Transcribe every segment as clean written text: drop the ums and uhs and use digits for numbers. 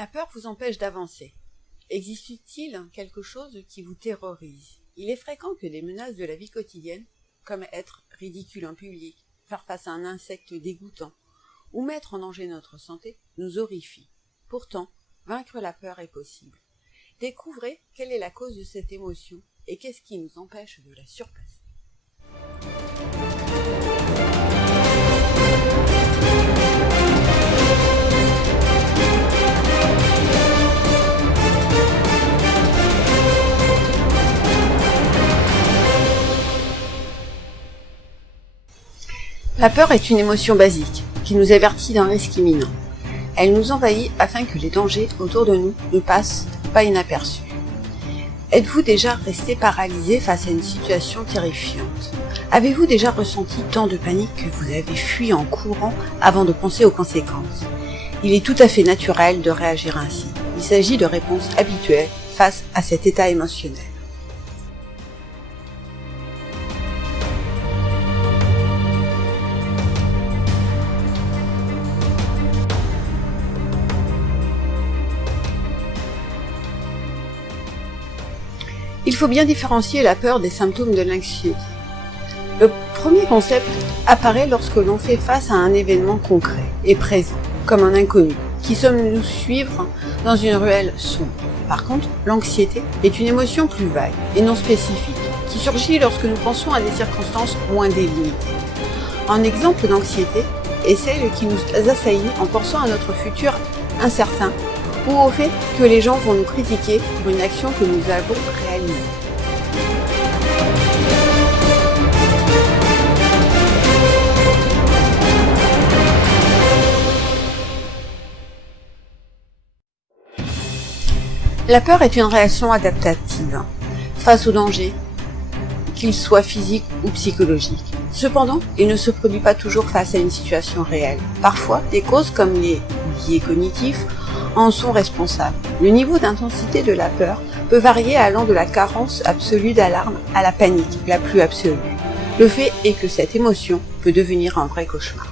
La peur vous empêche d'avancer. Existe-t-il quelque chose qui vous terrorise? Il est fréquent que des menaces de la vie quotidienne, comme être ridicule en public, faire face à un insecte dégoûtant, ou mettre en danger notre santé, nous horrifient. Pourtant, vaincre la peur est possible. Découvrez quelle est la cause de cette émotion et qu'est-ce qui nous empêche de la surpasser. La peur est une émotion basique qui nous avertit d'un risque imminent. Elle nous envahit afin que les dangers autour de nous ne passent pas inaperçus. Êtes-vous déjà resté paralysé face à une situation terrifiante? Avez-vous déjà ressenti tant de panique que vous avez fui en courant avant de penser aux conséquences? Il est tout à fait naturel de réagir ainsi. Il s'agit de réponses habituelles face à cet état émotionnel. Il faut bien différencier la peur des symptômes de l'anxiété. Le premier concept apparaît lorsque l'on fait face à un événement concret et présent, comme un inconnu, qui semble nous suivre dans une ruelle sombre. Par contre, l'anxiété est une émotion plus vague et non spécifique, qui surgit lorsque nous pensons à des circonstances moins délimitées. Un exemple d'anxiété est celle qui nous assaillit en pensant à notre futur incertain, ou au fait que les gens vont nous critiquer pour une action que nous avons réalisée. La peur est une réaction adaptative face au danger, qu'il soit physique ou psychologique. Cependant, il ne se produit pas toujours face à une situation réelle. Parfois, des causes comme les biais cognitifs en sont responsables. Le niveau d'intensité de la peur peut varier allant de la carence absolue d'alarme à la panique la plus absolue. Le fait est que cette émotion peut devenir un vrai cauchemar.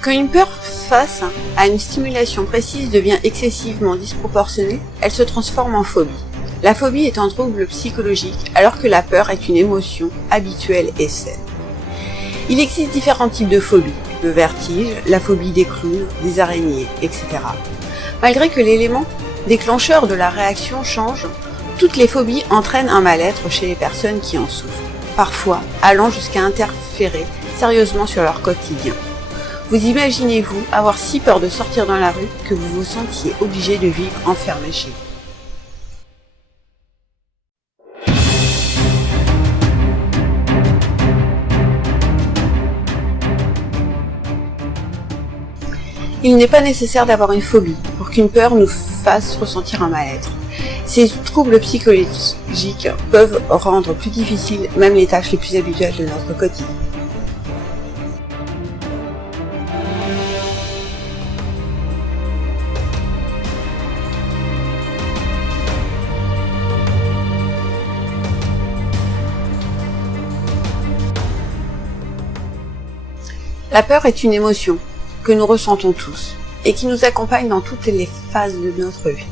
Quand une peur face à une stimulation précise devient excessivement disproportionnée, elle se transforme en phobie. La phobie est un trouble psychologique alors que la peur est une émotion habituelle et saine. Il existe différents types de phobies, le vertige, la phobie des clowns, des araignées, etc. Malgré que l'élément déclencheur de la réaction change, toutes les phobies entraînent un mal-être chez les personnes qui en souffrent, parfois allant jusqu'à interférer sérieusement sur leur quotidien. Vous imaginez-vous avoir si peur de sortir dans la rue que vous vous sentiez obligé de vivre enfermé chez vous? Il n'est pas nécessaire d'avoir une phobie pour qu'une peur nous fasse ressentir un mal-être. Ces troubles psychologiques peuvent rendre plus difficiles même les tâches les plus habituelles de notre quotidien. La peur est une émotion que nous ressentons tous et qui nous accompagne dans toutes les phases de notre vie.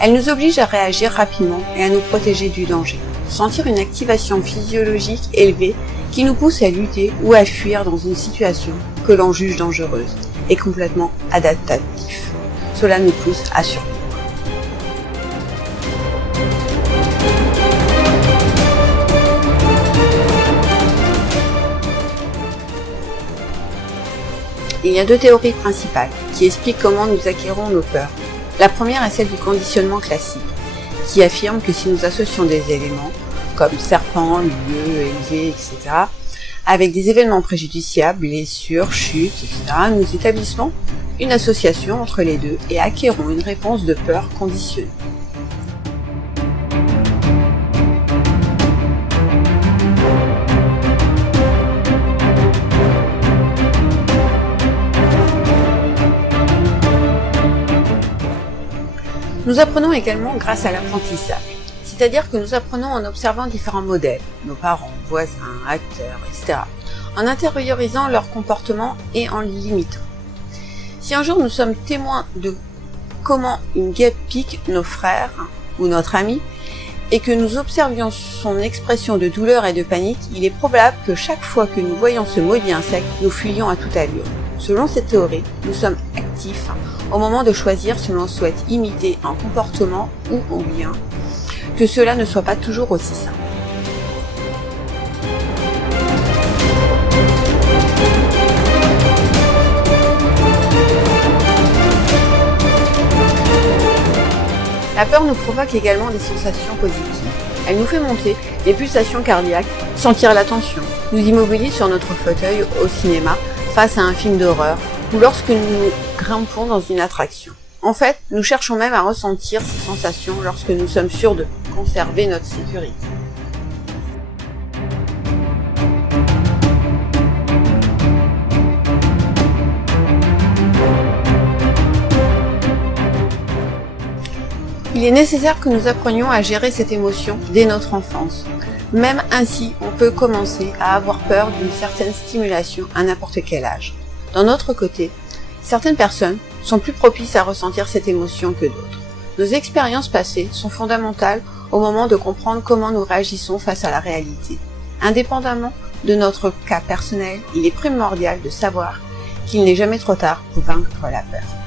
Elle nous oblige à réagir rapidement et à nous protéger du danger. Sentir une activation physiologique élevée qui nous pousse à lutter ou à fuir dans une situation que l'on juge dangereuse est complètement adaptatif. Cela nous pousse à survivre. Il y a deux théories principales qui expliquent comment nous acquérons nos peurs. La première est celle du conditionnement classique, qui affirme que si nous associons des éléments, comme serpents, lieux, élevés, etc., avec des événements préjudiciables, blessures, chutes, etc., nous établissons une association entre les deux et acquérons une réponse de peur conditionnée. Nous apprenons également grâce à l'apprentissage, c'est-à-dire que nous apprenons en observant différents modèles, nos parents, voisins, acteurs, etc., en intériorisant leur comportement et en l'imitant. Si un jour nous sommes témoins de comment une guêpe pique nos frères ou notre ami, et que nous observions son expression de douleur et de panique, il est probable que chaque fois que nous voyons ce maudit insecte, nous fuyions à toute allure. Selon cette théorie, nous sommes actifs au moment de choisir si l'on souhaite imiter un comportement ou bien que cela ne soit pas toujours aussi simple. La peur nous provoque également des sensations positives. Elle nous fait monter les pulsations cardiaques, sentir la tension, nous immobilise sur notre fauteuil au cinéma face à un film d'horreur ou lorsque nous grimpons dans une attraction. En fait, nous cherchons même à ressentir ces sensations lorsque nous sommes sûrs de conserver notre sécurité. Il est nécessaire que nous apprenions à gérer cette émotion dès notre enfance. Même ainsi, on peut commencer à avoir peur d'une certaine stimulation à n'importe quel âge. D'un autre côté, certaines personnes sont plus propices à ressentir cette émotion que d'autres. Nos expériences passées sont fondamentales au moment de comprendre comment nous réagissons face à la réalité. Indépendamment de notre cas personnel, il est primordial de savoir qu'il n'est jamais trop tard pour vaincre la peur.